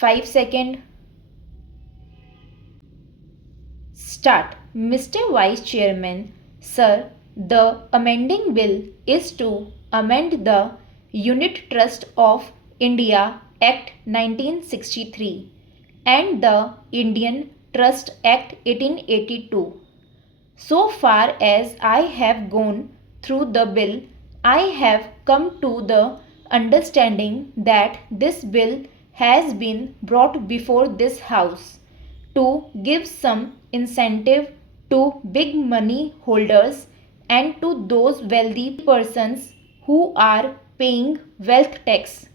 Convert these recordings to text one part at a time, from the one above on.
5 seconds. Start. Mr. Vice Chairman, sir, the amending bill is to amend the Unit Trust of India Act 1963 and the Indian Trust Act 1882. So far as I have gone through the bill, I have come to the understanding that this bill has been brought before this House to give some incentive to big money holders and to those wealthy persons who are paying wealth tax.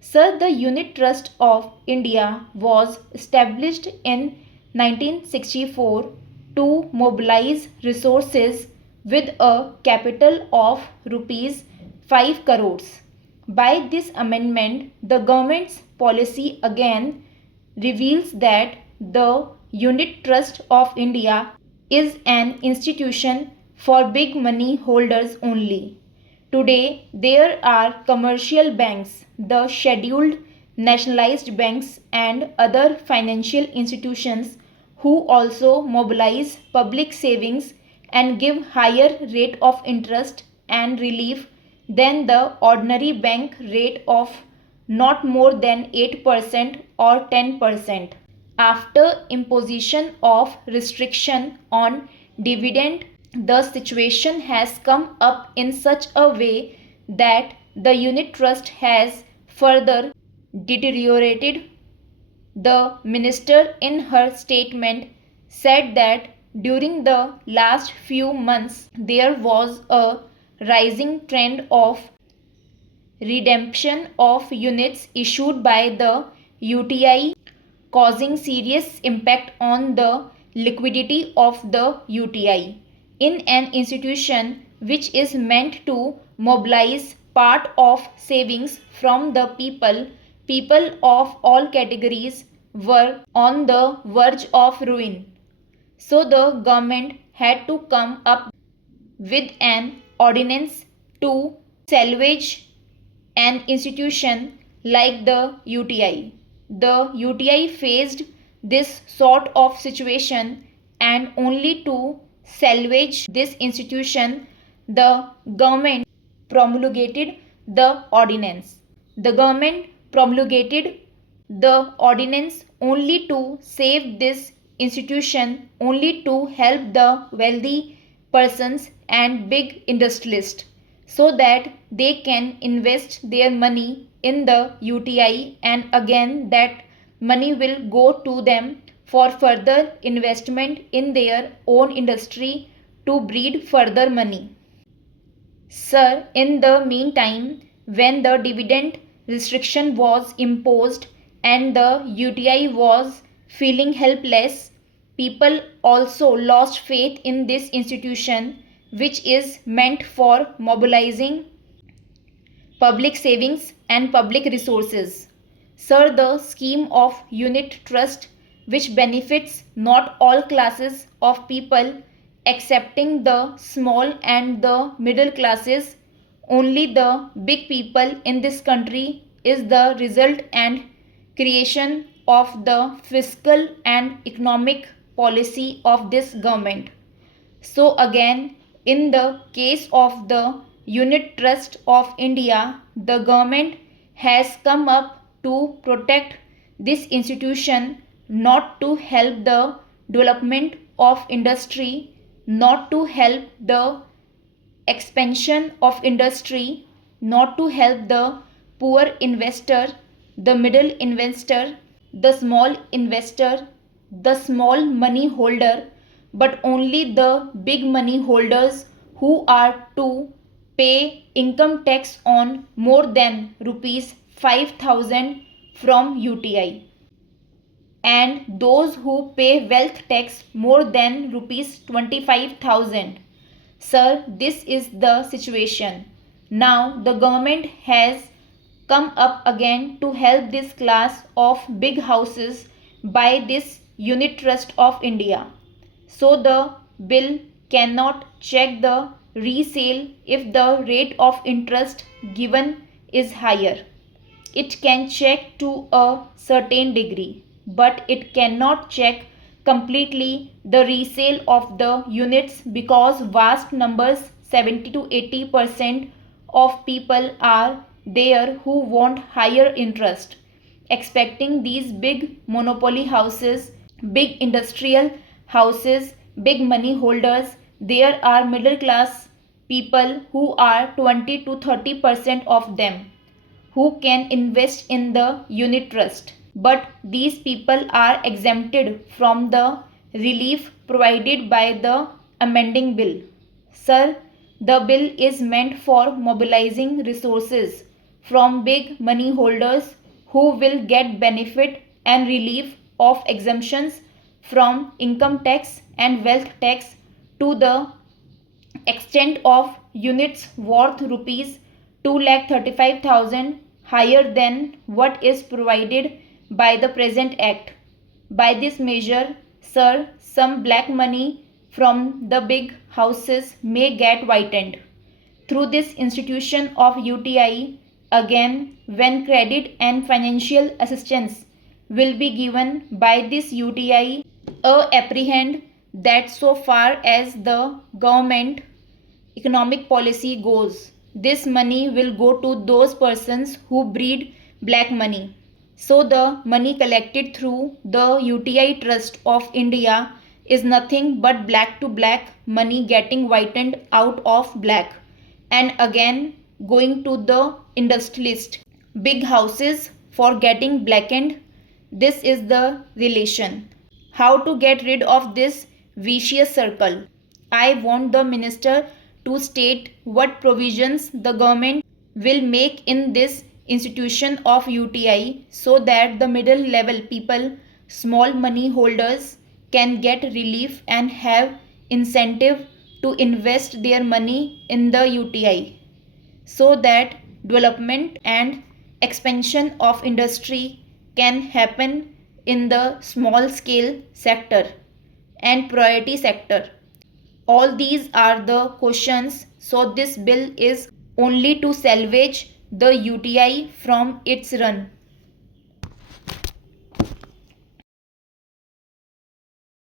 Sir, the Unit Trust of India was established in 1964 to mobilize resources with a capital of rupees 5 crores. By this amendment, the government's policy again reveals that the Unit Trust of India is an institution for big money holders only. Today, there are commercial banks, the scheduled nationalized banks, and other financial institutions who also mobilize public savings and give higher rate of interest and relief than the ordinary bank rate of not more than 8% or 10%. After imposition of restriction on dividend, the situation has come up in such a way that the unit trust has further deteriorated. The minister in her statement said that during the last few months there was a rising trend of redemption of units issued by the UTI, causing serious impact on the liquidity of the UTI. In an institution which is meant to mobilize part of savings from the people, people of all categories were on the verge of ruin. So the government had to come up with an ordinance to salvage an institution like the UTI. The UTI faced this sort of situation, and only to salvage this institution, the government promulgated the ordinance. The government promulgated the ordinance only to save this institution, only to help the wealthy persons and big industrialists so that they can invest their money in the UTI, and again that money will go to them for further investment in their own industry to breed further money. Sir, in the meantime, when the dividend restriction was imposed and the UTI was feeling helpless, people also lost faith in this institution, which is meant for mobilizing public savings and public resources. Sir, the scheme of unit trust, which benefits not all classes of people excepting the small and the middle classes, only the big people in this country, is the result and creation of the fiscal and economic policy of this government. So again, in the case of the Unit Trust of India, the government has come up to protect this institution, not to help the development of industry, not to help the expansion of industry, not to help the poor investor, the middle investor, the small investor, the small money holder, but only the big money holders who are to pay income tax on more than rupees 5,000 from UTI, and those who pay wealth tax more than rupees 25,000. Sir, this is the situation. Now the government has come up again to help this class of big houses by this Unit Trust of India. So the bill cannot check the resale if the rate of interest given is higher. It can check to a certain degree, but it cannot check completely the resale of the units because vast numbers 70 to 80% of people are there who want higher interest, expecting these big monopoly houses, big industrial houses, big money holders. There are middle class people who are 20 to 30% of them who can invest in the unit trust. But these people are exempted from the relief provided by the amending bill. Sir, the bill is meant for mobilizing resources from big money holders who will get benefit and relief of exemptions from income tax and wealth tax to the extent of units worth rupees 2,35,000 higher than what is provided by the present act. By this measure, sir, some black money from the big houses may get whitened. Through this institution of UTI, again, when credit and financial assistance will be given by this UTI, apprehend that so far as the government economic policy goes, this money will go to those persons who breed black money. So the money collected through the UTI Trust of India is nothing but black to black money getting whitened out of black and again going to the industrialist. Big houses for getting blackened. This is the relation. How to get rid of this vicious circle? I want the minister to state what provisions the government will make in this institution of UTI so that the middle level people, small money holders, can get relief and have incentive to invest their money in the UTI so that development and expansion of industry can happen in the small scale sector and priority sector. All these are the questions. So this bill is only to salvage the UTI from its run.